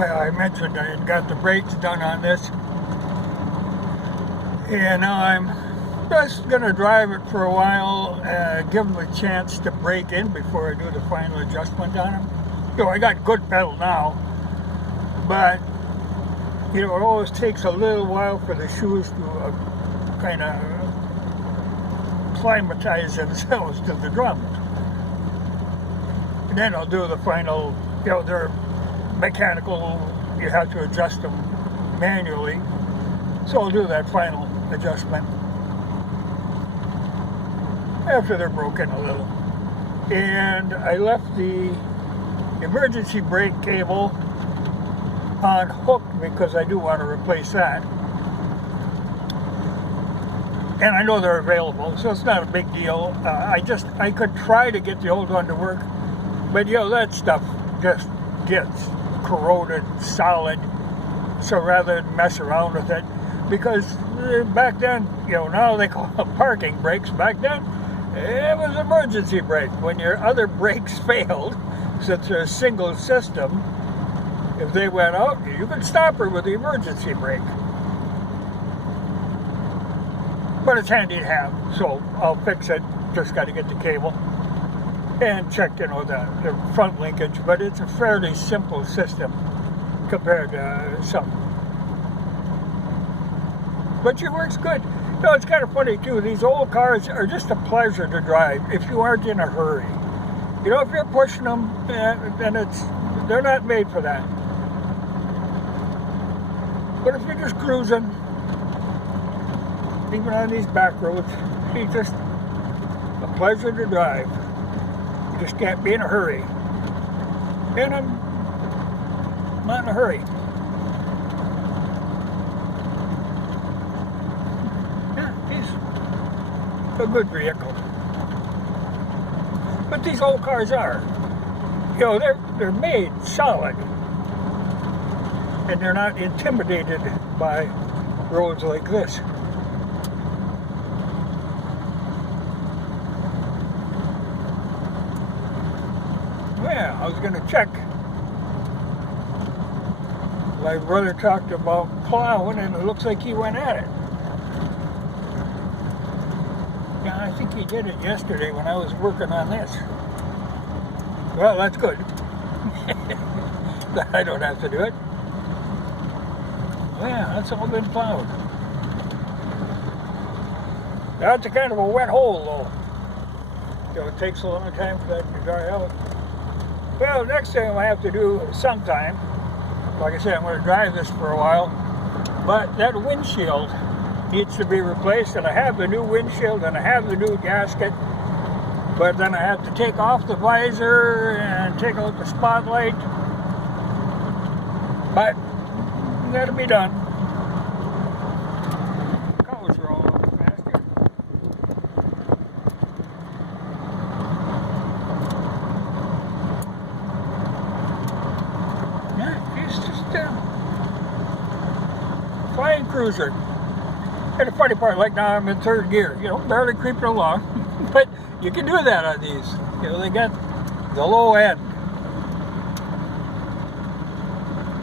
Well, I mentioned I had got the brakes done on this, and now I'm just going to drive it for a while, give them a chance to break in before I do the final adjustment on them. You know, I got good pedal now, but, you know, it always takes a little while for the shoes to kind of climatize themselves to the drums. And then I'll do the final, you know, they're mechanical, you have to adjust them manually. So I'll do that final adjustment after they're broken a little. And I left the emergency brake cable on hook because I do want to replace that. And I know they're available, so it's not a big deal. I could try to get the old one to work, but you know, that stuff just gets corroded solid. So rather than mess around with it, because back then, you know, now they call them parking brakes. Back then, it was emergency brake. When your other brakes failed, since they're a single system, if they went out, you could stop her with the emergency brake. But it's handy to have, so I'll fix it. Just got to get the cable and check, you know, the front linkage. But it's a fairly simple system compared to some. But it works good. You know, it's kind of funny too. These old cars are just a pleasure to drive if you aren't in a hurry. You know, if you're pushing them, then they're not made for that. But if you're just cruising, even on these back roads, it's just a pleasure to drive. You just can't be in a hurry. And I'm not in a hurry. Yeah, it's a good vehicle. But these old cars are. You know, they're made solid. And they're not intimidated by roads like this. Yeah, I was going to check. My brother talked about plowing, and it looks like he went at it. Yeah, I think he did it yesterday when I was working on this. Well, that's good. I don't have to do it. Yeah, that's all been plowed. That's a kind of a wet hole, though. So it takes a long time for that to dry out. Well, next thing I have to do sometime, like I said, I'm going to drive this for a while, but that windshield needs to be replaced, and I have the new windshield and I have the new gasket, but then I have to take off the visor and take out the spotlight, but that'll be done. Cows are all over the pasture. Yeah, it's just a flying cruiser. And the funny part, like now I'm in third gear, you know, barely creeping along, but you can do that on these. You know, they got the low end.